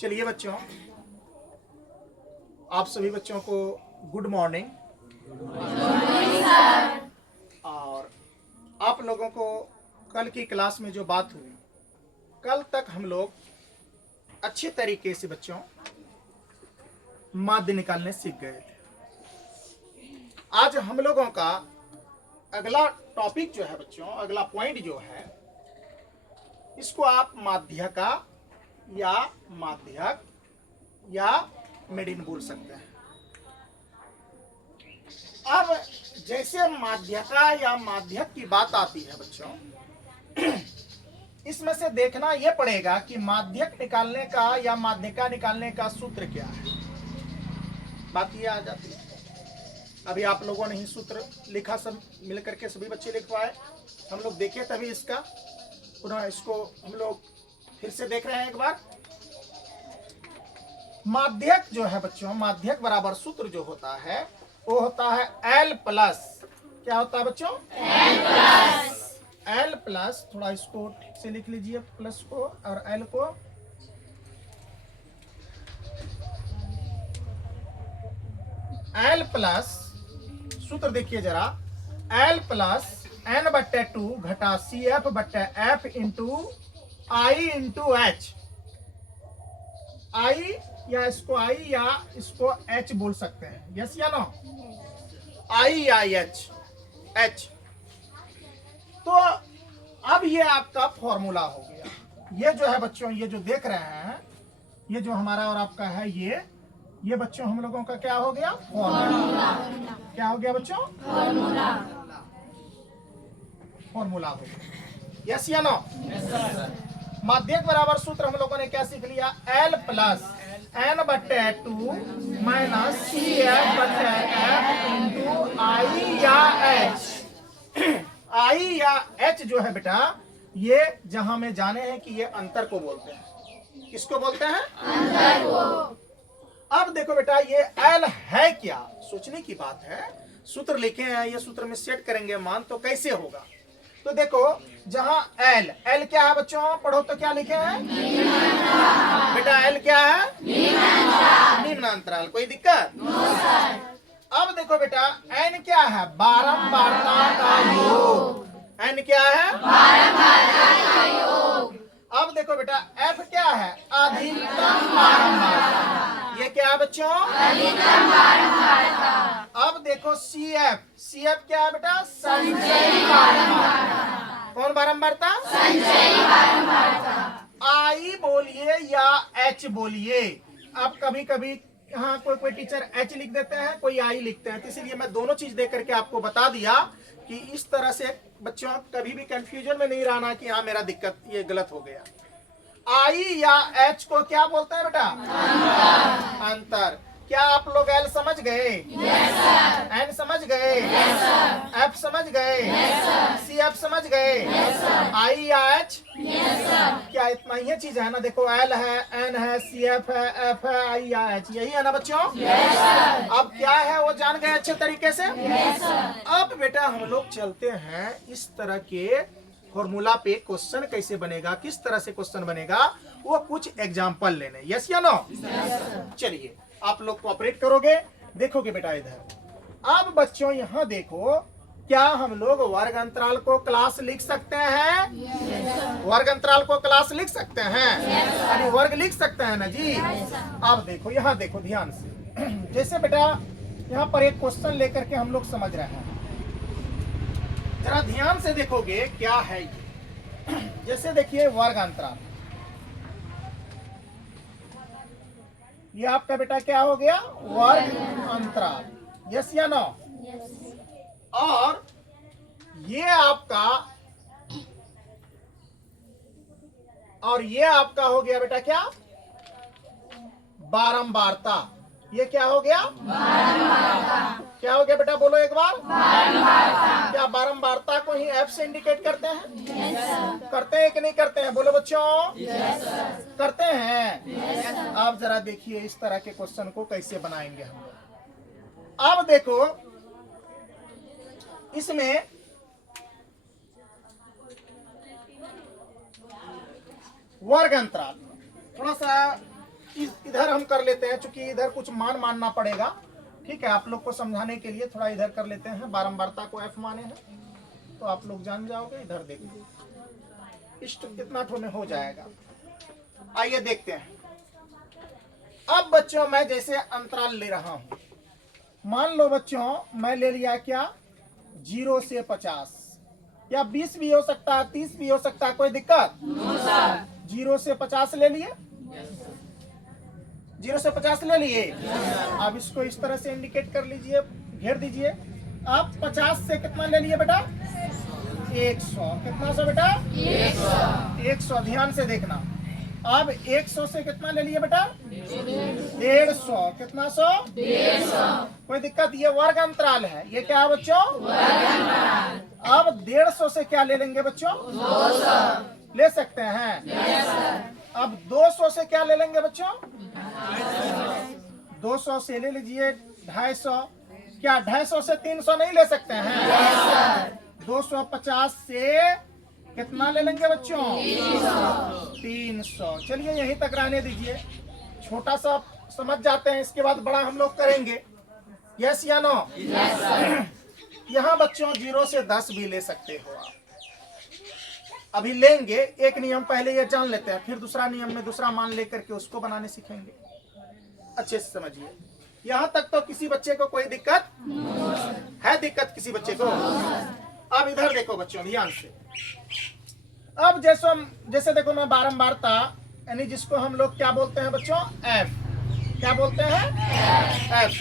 चलिए बच्चों, आप सभी बच्चों को गुड मॉर्निंग। और आप लोगों को कल की क्लास में जो बात हुई, कल तक हम लोग अच्छे तरीके से बच्चों माध्य निकालने सीख गए थे। आज हम लोगों का अगला टॉपिक जो है बच्चों, अगला पॉइंट जो है, इसको आप माध्यका या माध्यक या मेडिन बोल सकते हैं। अब जैसे माध्यका या माध्यक की बात आती है बच्चों, इसमें से देखना यह पड़ेगा कि माध्यक निकालने का या माध्यका निकालने का सूत्र क्या है। बात यह आ जाती है। अभी आप लोगों ने ही सूत्र लिखा, सब मिलकर के सभी बच्चे लिखवाए, हम लोग देखे, तभी इसका पुनः इसको हम लोग फिर से देख रहे हैं एक बार। माध्यक जो है बच्चों, माध्यक बराबर सूत्र जो होता है वो होता है L प्लस, क्या होता है बच्चों? L प्लस, थोड़ा इसको ठीक से लिख लीजिए, प्लस को और L को। L प्लस सूत्र देखिए जरा, L प्लस N बट्टे 2 घटा CF बट्टे F into I into H। I या इसको I या इसको H बोल सकते हैं, यस या नो? I या H। तो अब ये आपका फॉर्मूला हो गया। ये जो है बच्चों, ये जो देख रहे हैं, ये जो हमारा और आपका है, ये बच्चों हम लोगों का क्या हो गया? फॉर्मूला। क्या हो गया बच्चों? फॉर्मूला हो गया, यस या नो? माध्यक बराबर सूत्र हम लोगों ने क्या सीख लिया? L प्लस N बट्टे 2 माइनस CF बट्टे F इंटू I या H। I या H जो है बेटा, ये जहां में जाने हैं कि ये अंतर को बोलते हैं। किसको बोलते हैं? अंतर को। अब देखो बेटा, ये L है क्या, सोचने की बात है। सूत्र लिखे हैं, ये सूत्र में सेट करेंगे मान, तो कैसे होगा? तो देखो, जहां L क्या है बच्चों, पढ़ो तो क्या लिखे हैं? बेटा L क्या है? निम्न अंतराल। कोई दिक्कत? अब देखो बेटा, N क्या है? बारंबारता का योग। N क्या है? बारंबारता का योग। अब देखो बेटा, F क्या है? अधिकतम बारंबारता। ये क्या है बच्चों? अधिकतम बारंबारता। अब देखो CF क्या है बेटा? संचयी बारंबारता। कौन बारंबारता? संचयी बारंबारता। I बोलिए या H बोलिए। अब कभी कभी यहाँ कोई टीचर H लिख देते हैं, कोई I लिखते हैं, तो इसीलिए मैं दोनों चीज देख करके आपको बता दिया कि इस तरह से बच्चों कभी भी कंफ्यूजन में नहीं रहना कि हाँ मेरा दिक्कत ये गलत हो गया। I या H को क्या बोलते हैं बेटा? अंतर। क्या आप लोग L समझ गए? yes, sir. N समझ गए? yes, sir. F समझ गए? yes, sir. CF समझ गए? yes, sir. I या H? yes, sir. क्या इतना ही चीज है ना? देखो L है, N है, CF है, F है, I या H, यही है ना बच्चों? yes, sir. अब क्या है वो जान गए अच्छे तरीके से? yes, sir. अब बेटा हम लोग चलते हैं इस तरह के फॉर्मूला पे क्वेश्चन कैसे बनेगा, किस तरह से क्वेश्चन बनेगा, वो कुछ एग्जाम्पल लेने। यस या नो? चलिए आप लोग कोऑपरेट करोगे, देखोगे बेटा इधर। अब बच्चों यहाँ देखो, क्या हम लोग वर्ग अंतराल को क्लास लिख सकते हैं? yes, वर्ग अंतराल को क्लास लिख सकते हैं? yes, वर्ग लिख सकते हैं ना जी? yes, अब देखो, यहाँ देखो ध्यान से। जैसे बेटा यहाँ पर एक क्वेश्चन लेकर के हम लोग समझ रहे हैं, जरा ध्यान से देखोगे क्या है ये। जैसे देखिए वर्ग अंतराल, ये आपका बेटा क्या हो गया? वर्ग अंतराल। यस या नो? और ये आपका हो गया बेटा क्या? बारंबारता। ये क्या हो गया? बारंबारता। क्या हो गया बेटा, बोलो एक बार। बारंबारता। क्या बारंबारता को ही F से इंडिकेट करते हैं? yes, करते हैं कि नहीं करते हैं? बोलो बच्चों। yes, करते हैं। yes, आप जरा देखिए इस तरह के क्वेश्चन को कैसे बनाएंगे हम लोग। अब देखो इसमें वर्ग अंतराल। थोड़ा सा इधर हम कर लेते हैं, चूंकि इधर कुछ मान मानना पड़ेगा। ठीक है, आप लोग को समझाने के लिए थोड़ा इधर कर लेते हैं। बारंबारता को एफ माने हैं तो आप लोग जान जाओगे। इधर देखिए इष्ट कितना ठो में हो जाएगा। आइए देखते हैं। अब बच्चों मैं जैसे अंतराल ले रहा हूं, मान लो बच्चों मैं ले लिया क्या 0 से 50, या 20 भी हो सकता है, 30 भी हो सकता है, कोई दिक्कत? 0 से 50 ले लिए, 0 से 50 ले लिए। अब इसको इस तरह से इंडिकेट कर लीजिए, घेर दीजिए। अब 50 से कितना ले लिए बेटा? 100। कितना सौ बेटा? 100। ध्यान से देखना। अब 100 से कितना ले लिए बेटा? 150। कितना सौ? 150। कोई दिक्कत? ये वर्ग अंतराल है। ये क्या है बच्चों? वर्ग अंतराल। अब 150 से क्या ले लेंगे बच्चों? 200 ले सकते हैं। yes, अब 200 से क्या ले लेंगे बच्चों? 200 से ले लीजिए 250। क्या 250 से 300 नहीं ले सकते हैं? yes, 250 से कितना ले लेंगे बच्चों? 300। चलिए यहीं तक रहने दीजिए, छोटा सा समझ जाते हैं, इसके बाद बड़ा हम लोग करेंगे। यस या नो? यहाँ बच्चों 0 से 10 भी ले सकते हो आप। अभी लेंगे, एक नियम पहले ये जान लेते हैं, फिर दूसरा नियम में दूसरा मान लेकर के उसको बनाने सीखेंगे। अच्छे से समझिए। यहाँ तक तो किसी बच्चे को कोई दिक्कत है? दिक्कत किसी बच्चे को? अब इधर देखो बच्चों ध्यान से। अब जैसे देखो मैं बारंबारता, यानी जिसको हम लोग क्या बोलते हैं बच्चों? एफ। क्या बोलते हैं? एफ।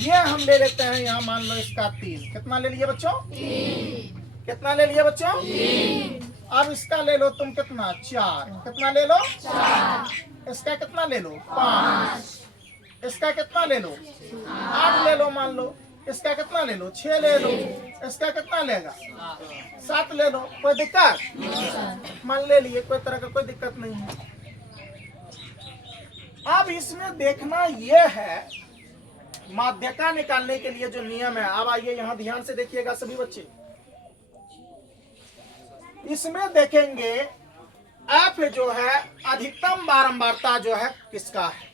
ये हम ले लेते हैं, यहाँ मान लो इसका 3। कितना ले लिए बच्चों? 3। कितना ले लिए बच्चों? 3। अब इसका ले लो तुम कितना? 4। कितना ले लो? 4। इसका कितना ले लो? 5। इसका कितना ले लो? 8 ले लो मान लो। इसका कितना ले लो? 6 ले लो। इसका कितना लेगा? 7 ले लो। कोई दिक्कत? मान ले लिए, कोई तरह का कोई दिक्कत नहीं है। अब इसमें देखना ये है, माध्यका निकालने के लिए जो नियम है। अब आइए यहाँ ध्यान से देखिएगा सभी बच्चे। इसमें देखेंगे एफ जो है अधिकतम बारंबारता जो है किसका है,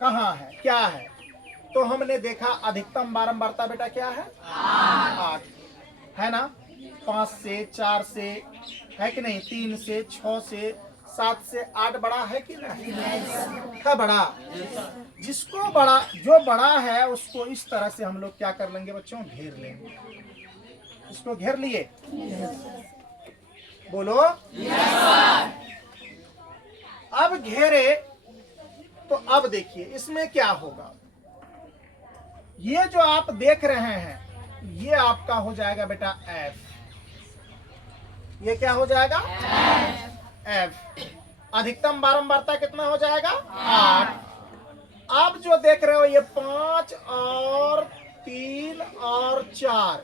कहाँ है, क्या है? तो हमने देखा अधिकतम बारंबारता बेटा क्या है? 8 है ना। 5 से, 4 से, है कि नहीं? 3 से, 6 से, 7 से 8 बड़ा है कि नहीं? है बड़ा। जिसको बड़ा, जो बड़ा है उसको इस तरह से हम लोग क्या कर लेंगे बच्चों? घेर लेंगे। इसको घेर लिए? बोलो। अब घेरे तो अब देखिए इसमें क्या होगा। ये जो आप देख रहे हैं ये आपका हो जाएगा बेटा एफ। ये क्या हो जाएगा? एफ। अधिकतम बारंबारता कितना हो जाएगा? 8। अब जो देख रहे हो ये 5 और 3 और 4,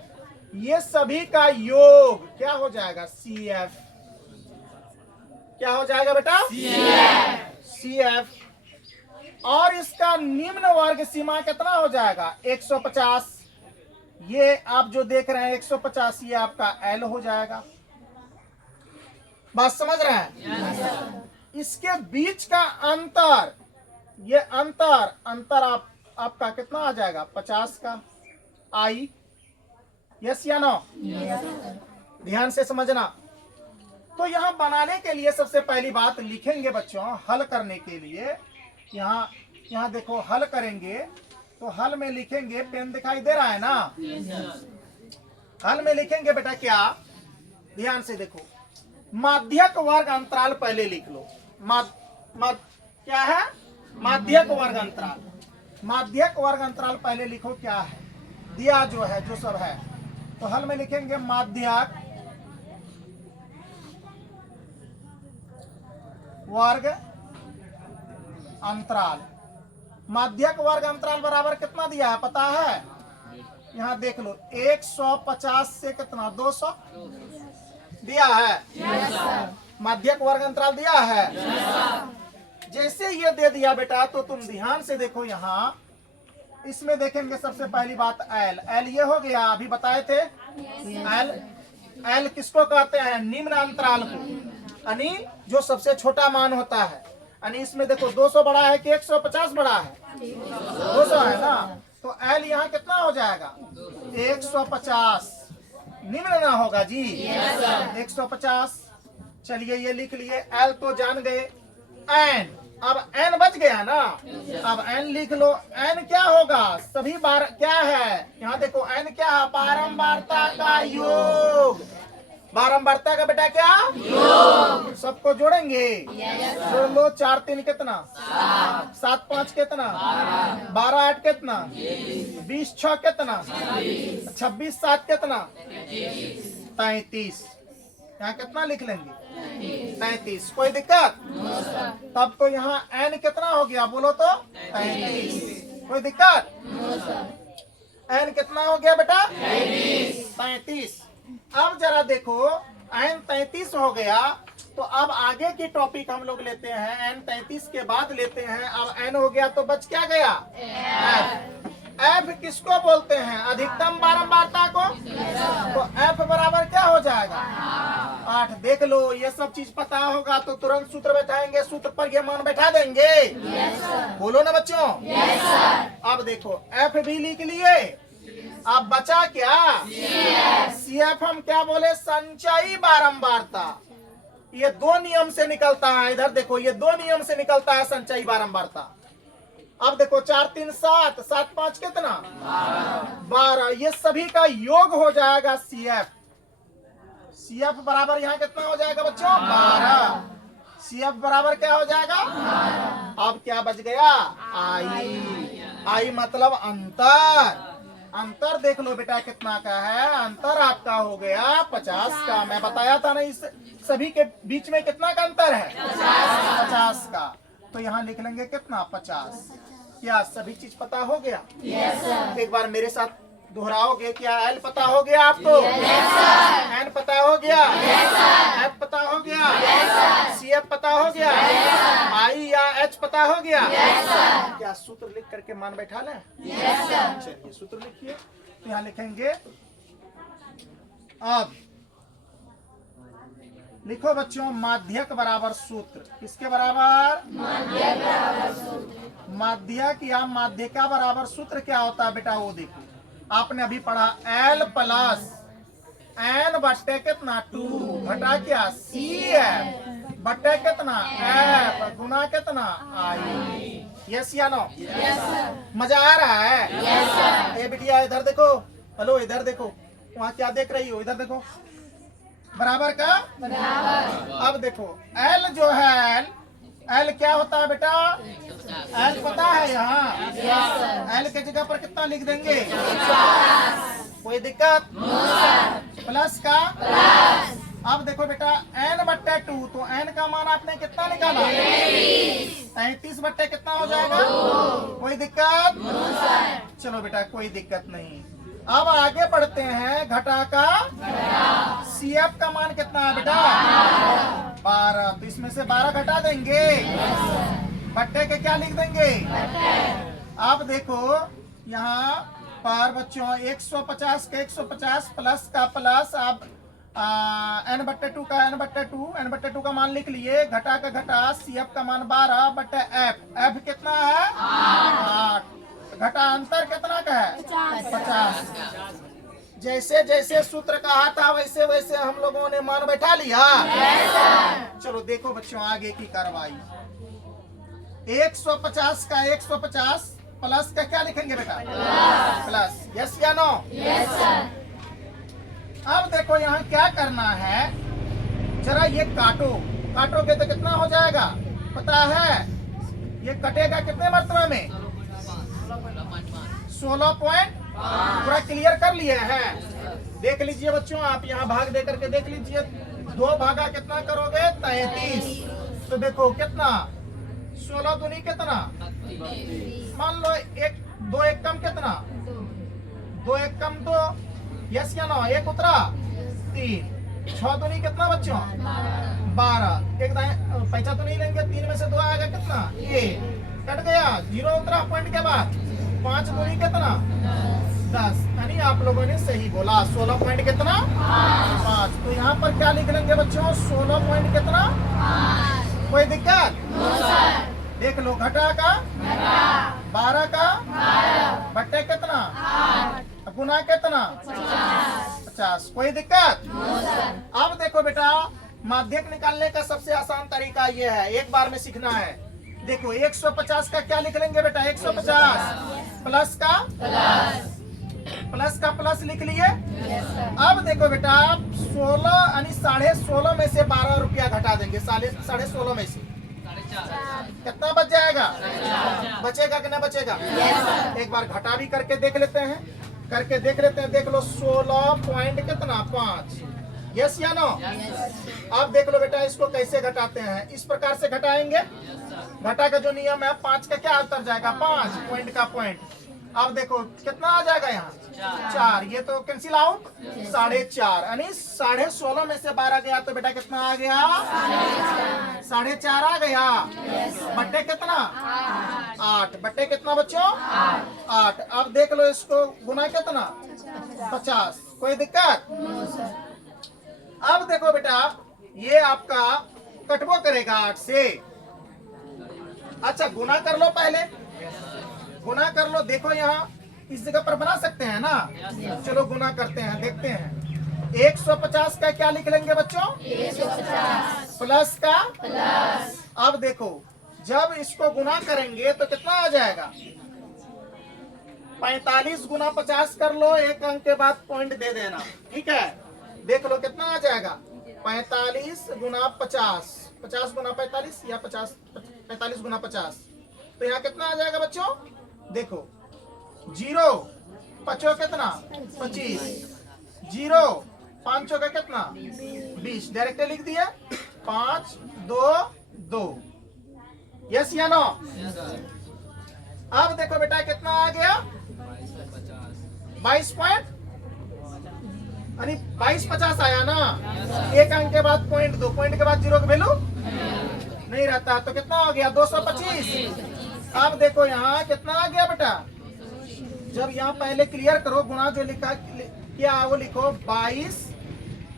ये सभी का योग क्या हो जाएगा? C F. क्या हो जाएगा बेटा? C F. और इसका निम्न वर्ग सीमा कितना हो जाएगा? 150। ये आप जो देख रहे हैं 150, ये आपका एल हो जाएगा। बात समझ रहे हैं? इसके बीच का अंतर, ये अंतर आपका कितना आ जाएगा? 50 का आई। यस या नो? ध्यान से समझना। तो यहाँ बनाने के लिए सबसे पहली बात लिखेंगे बच्चों, हल करने के लिए। यहाँ देखो हल करेंगे तो हल में लिखेंगे, पेन दिखाई दे रहा है ना? हल में लिखेंगे बेटा क्या? ध्यान से देखो, माध्यक वर्ग अंतराल पहले लिख लो। क्या है? माध्यक वर्ग अंतराल। माध्यक वर्ग अंतराल पहले लिखो। क्या है दिया जो है, जो सब है। तो हल में लिखेंगे माध्यक वर्ग अंतराल। माध्यक वर्ग अंतराल बराबर कितना दिया है पता है? यहाँ देख लो 150 से कितना? 200 दिया है। माध्यक वर्ग अंतराल दिया है। जैसे ये दे दिया बेटा तो तुम ध्यान से देखो, यहाँ इसमें देखेंगे सबसे पहली बात एल। एल ये हो गया, अभी बताए थे। एल किसको कहते हैं? निम्न अंतराल को। यानी जो सबसे छोटा मान होता है। यानी इसमें देखो 200 बड़ा है कि 150 बड़ा है? 200 है ना, तो एल यहाँ कितना हो जाएगा? 150। निम्न ना होगा जी? 150। चलिए ये लिख लिए, एल तो जान गए। एन, अब एन बच गया ना, अब एन लिख लो। एन क्या होगा? सभी बार क्या है यहाँ देखो, एन क्या है? बारंबारता का योग। बारंबारता का बेटा क्या? योग। सबको जोड़ेंगे? जोड़ लो। 4 3 कितना? 7 5 कितना? 12 8 कितना? 20 6 कितना? 26 7 कितना? 33। यहाँ कितना लिख लेंगे? 33। कोई दिक्कत? तब तो यहाँ एन कितना हो गया बोलो तो? 33। कोई दिक्कत? एन कितना हो गया बेटा? 33। अब जरा देखो, एन 33 हो गया, तो अब आगे की टॉपिक हम लोग लेते हैं। एन 33 के बाद लेते हैं। अब एन हो गया तो बच क्या गया? एफ। एफ किसको बोलते हैं? अधिकतम बारंबारता को। तो एफ बराबर क्या हो जाएगा? 8। देख लो, ये सब चीज पता होगा तो तुरंत सूत्र बैठाएंगे, सूत्र पर ये मान बैठा देंगे। बोलो ना बच्चों। अब देखो, एफ भी लिख लिए। अब बचा क्या? सीएफ हम क्या बोले? संचयी बारंबारता। ये 2 नियम से निकलता है। इधर देखो, ये 2 नियम से निकलता है संचयी बारंबारता। अब देखो, 4 3 7 7 5 कितना? 12। ये सभी का योग हो जाएगा सीएफ। सीएफ बराबर यहाँ कितना हो जाएगा बच्चों? 12। सीएफ बराबर क्या हो जाएगा? अब क्या बच गया? आई। आई मतलब अंतर। अंतर देख लो बेटा कितना का है। अंतर आपका हो गया 50 का। मैं बताया था ना, इस सभी के बीच में कितना का अंतर है? 50 का। तो यहाँ लिख लेंगे कितना? 50। क्या सभी चीज पता हो गया? एक बार मेरे साथ दोहराओगे क्या? एल पता हो गया आपको? एन पता हो गया? एफ पता हो गया? सीएफ पता हो गया? आई या एच पता हो गया? क्या सूत्र लिख करके मान बैठा लें? चलिए सूत्र लिखिए। तो यहाँ लिखेंगे, अब लिखो बच्चों, माध्यक बराबर सूत्र। किसके बराबर? माध्यक या माध्यिका बराबर सूत्र क्या होता है बेटा? वो देखो, आपने अभी पढ़ा, एल प्लस एन बट्टे कितना? 2 घटा क्या? सी एफ बट्टे कितना? एफ गुना कितना? आई। यस या नो? मजा आ रहा है? ये बिटिया इधर देखो, हेलो इधर देखो, वहाँ क्या देख रही हो? इधर देखो, बराबर का बराबर। अब देखो, एल जो है, एल क्या होता है बेटा? एल पता है यहाँ? एल के जगह पर कितना लिख देंगे? कोई दिक्कत? प्लस का प्लस। अब देखो बेटा, एन बट्टे 2, तो एन का मान आपने कितना निकाला? 33 बट्टे कितना हो जाएगा? कोई दिक्कत? चलो बेटा, कोई दिक्कत नहीं। अब आगे बढ़ते हैं। घटा का सीएफ का मान कितना है बेटा? 12। तो इसमें से 12 घटा देंगे, बट्टे के क्या लिख देंगे? अब देखो यहाँ पर बच्चों, 150 के 150 प्लस का प्लस। अब एन बट्टे 2 का एन बट्टे 2 का मान लिख लिए। घटा का घटा, सीएफ का मान 12 बट्टे एफ कितना है? 8। घटा अंतर कितना का है? 50। जैसे जैसे सूत्र कहा था वैसे वैसे हम लोगों ने मान बैठा लिया। चलो देखो बच्चों, आगे की कार्रवाई। 150 का 150 प्लस का क्या लिखेंगे बेटा? प्लस। यस या नो? Yes sir. अब देखो यहाँ क्या करना है, जरा ये काटो। काटोगे तो कितना हो जाएगा पता है? ये कटेगा कितने मरतबे में? 16 पॉइंट। पूरा क्लियर कर लिए हैं? देख लीजिए बच्चों, आप यहाँ भाग दे करके देख लीजिए। 2 भागा कितना करोगे? 33। तो देखो कितना? 16 दूनी कितना? मान लो 1 2 1 कम कितना? 2 1 कम 2। यस या नो? 1 उतरा 3। 6 दूनी कितना बच्चों? 12। एक पैसा तो नहीं लेंगे, 3 में से 2 आएगा कितना? 1। कट गया, 0 उतरा पॉइंट के बाद। 5 दूनी कितना? 10, यानी आप लोगों ने सही बोला। 16 पॉइंट कितना 5। तो यहाँ पर क्या लिख लेंगे बच्चों? 16 पॉइंट कितना 5। कोई दिक्कत? देख लो, घटा का 12 का बट्टे कितना 8, गुना कितना 50। कोई दिक्कत? अब देखो बेटा, माध्यक निकालने का सबसे आसान तरीका ये है, एक बार में सीखना है। देखो 150 का क्या लिख लेंगे बेटा? 150 प्लस का प्लस लिख लिए। अब देखो बेटा, 16 यानी 16.5 में से 12 रुपया घटा देंगे। 16.5 में से कितना बच जाएगा? बचेगा कि नहीं बचेगा? एक बार घटा भी करके देख लेते हैं, देख लो 16 पॉइंट कितना 5। यस या नो? अब देख लो बेटा, इसको कैसे घटाते हैं? इस प्रकार से घटाएंगे। घटा का जो नियम है, 5 का क्या उतर जाएगा? 5 पॉइंट का पॉइंट। अब देखो कितना आ जाएगा यहाँ? 4। ये तो कैंसिल आउट। 4.5 यानी 16.5 में से 12 गया तो बेटा कितना आ गया? 4.5 आ गया। बट्टे कितना 8। बट्टे कितना बच्चों? 8। अब देख लो, इसको गुना कितना 50। कोई दिक्कत? अब देखो बेटा, ये आपका कटबो करेगा 8 से। अच्छा, गुना कर लो, पहले गुना कर लो। देखो यहाँ इस जगह पर बना सकते हैं ना? चलो गुना करते हैं, देखते हैं। 150 का क्या लिख लेंगे बच्चों? 150 प्लस का अब देखो, जब इसको गुना करेंगे तो कितना आ जाएगा? 45 गुना 50 कर लो, एक अंक के बाद पॉइंट दे देना, ठीक है? देख लो कितना आ जाएगा? 45 गुना 50, 50 गुना 45 या 45 गुना 50। तो यहाँ कितना आ जाएगा बच्चों? देखो 0 5 कितना 25, 0 5 का कितना 20। डायरेक्ट लिख दिया 5 2 2। यस या नो? अब देखो बेटा कितना आ गया? 22 पॉइंट, यानी 22.50 आया ना? एक अंक के बाद पॉइंट दो, पॉइंट के बाद 0 का वैल्यू नहीं रहता। तो कितना हो गया? 225। अब देखो यहाँ कितना आ गया बेटा? जब यहाँ पहले क्लियर करो, गुणा जो लिखा क्या वो लिखो। 22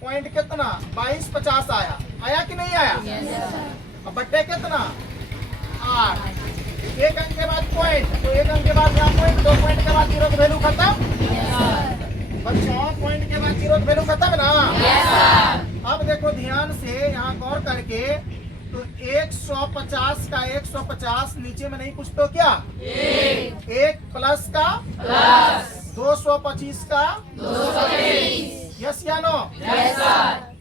पॉइंट कितना 22.50 आया कि नहीं आया? अब बट्टे कितना 8। एक अंक के बाद पॉइंट, तो एक अंक के बाद यहाँ पॉइंट, 2 पॉइंट के बाद 0 का वैल्यू खत्म। बच्चों पॉइंट के बाद 0 का वैल्यू खत्म ना? अब देखो ध्यान से यहाँ गौर करके, तो 150 का 150 नीचे में नहीं कुछ तो क्या? एक प्लस का 225 का 223। यस या नो?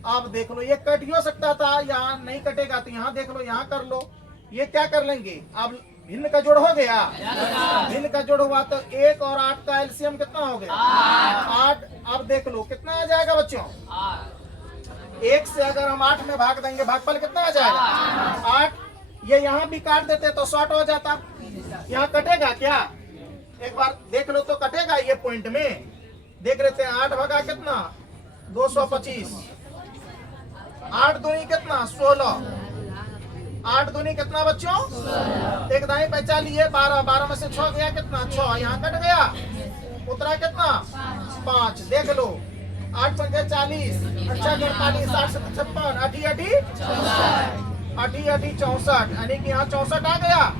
अब देख लो, ये कट ही हो सकता था, यहाँ नहीं कटेगा तो यहाँ देख लो, यहाँ कर लो। ये क्या कर लेंगे? अब भिन्न का जोड़ हो गया। भिन्न का जोड़ हुआ तो 1 और 8 का एलसीएम कितना हो गया? 8। अब देख लो कितना आ जाएगा बच्चों? 1 से अगर हम 8 में भाग देंगे, भागफल कितना आ जाएगा? 8। ये यहाँ भी काट देते तो शॉर्ट हो जाता। यहाँ कटेगा क्या? एक बार देख लो तो कटेगा ये पॉइंट में। देख लेते हैं, 8 भागा कितना 225, 8 दूनी कितना 16, 8 दूनी कितना बच्चों? एक दाई पहचान लिए 12, 12 में से 6 गया कितना 6, यहाँ कट गया, उतरा कितना 5। देख लो 8 पंजे 40, 48, 60 56, 8 8 64, यानी कि यहाँ 64 आ गया।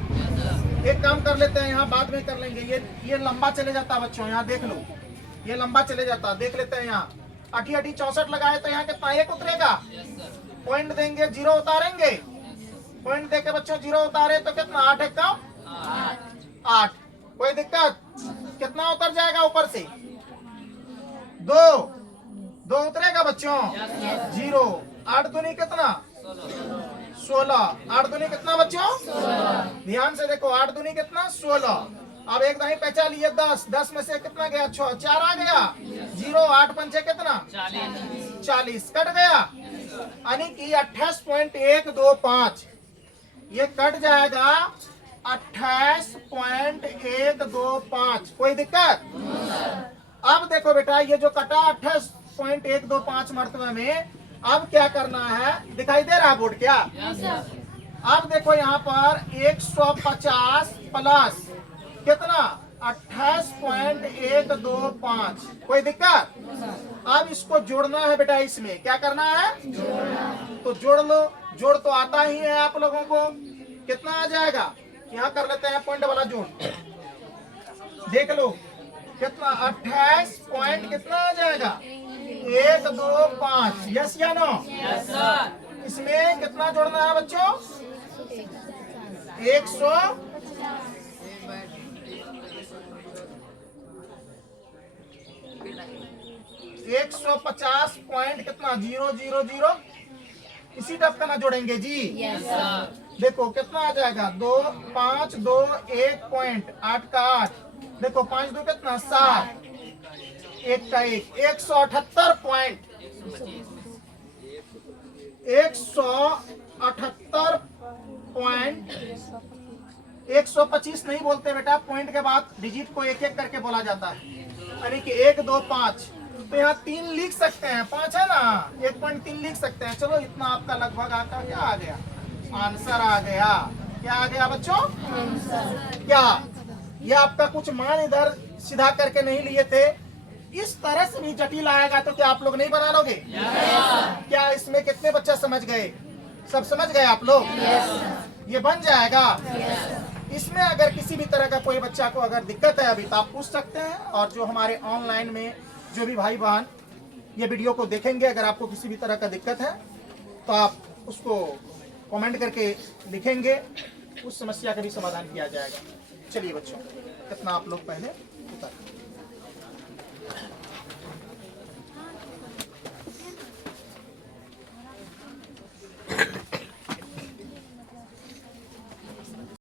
एक काम कर लेते हैं, यहाँ बाद में कर लेंगे। ये लंबा चले जाता बच्चों, यहाँ देख लो ये लंबा चले जाता। देख लेते हैं, यहाँ 8 64 लगाए तो यहाँ कितना 1 उतरेगा। पॉइंट देंगे 0 उतारेंगे, पॉइंट देके बच्चों 0 उतारे तो कितना 8 1 कम 8। कोई दिक्कत? कितना उतर जाएगा ऊपर से? 2 उतरेगा बच्चों 0। 8 दूनी कितना 16, 8 दूनी कितना बच्चों? ध्यान से देखो, 8 दूनी कितना 16। अब एक दाई पहचान लिए 10, 10 में से कितना गया 6, 4 आ गया 0। 8 पंचे कितना 40, कट गया, यानी कि 28.125। ये कट जाएगा 28.125। कोई दिक्कत? अब देखो बेटा, ये जो कटा 28.125 मरतबे में, अब क्या करना है? दिखाई दे रहा है बोर्ड क्या? अब देखो यहाँ पर 150 प्लस कितना 28.125। कोई दिक्कत? अब इसको जोड़ना है बेटा, इसमें क्या करना है? तो जोड़ लो। जोड़ तो आता ही है आप लोगों को। कितना आ जाएगा? यहाँ कर लेते हैं पॉइंट वाला जोड़। देख लो कितना 28 पॉइंट कितना आ जाएगा? 125। यस या नो? Yes sir. इसमें कितना जोड़ना है बच्चों? 150 पॉइंट कितना? 000। इसी टाइप का ना जोड़ेंगे जी? Yes sir. देखो कितना आ जाएगा? 2 5 2 1 पॉइंट 8 का 8। देखो 5 2 कितना? 7। 1 का 1 178 पॉइंट। 178 पॉइंट। 125 नहीं बोलते बेटा, पॉइंट के बाद डिजिट को एक एक करके बोला जाता है, यानी कि 1 2 5। तो यहाँ 3 लिख सकते हैं, 5 है ना, 1.3 लिख सकते हैं। चलो इतना आपका लगभग आपका क्या आ गया? आंसर आ गया। क्या आ गया बच्चों? क्या ये आपका कुछ मान इधर सीधा करके नहीं लिए थे? इस तरह से भी जटिल आएगा तो क्या आप लोग नहीं बना लोगे? क्या इसमें कितने बच्चे समझ गए? सब समझ गए आप लोग? ये बन जाएगा। इसमें अगर किसी भी तरह का कोई बच्चा को अगर दिक्कत है अभी, तो आप पूछ सकते हैं। और जो हमारे ऑनलाइन में जो भी भाई बहन ये वीडियो को देखेंगे, अगर आपको किसी भी तरह का दिक्कत है तो आप उसको कमेंट करके लिखेंगे, उस समस्या का भी समाधान किया जाएगा। चलिए बच्चों, कितना आप लोग पहले उतर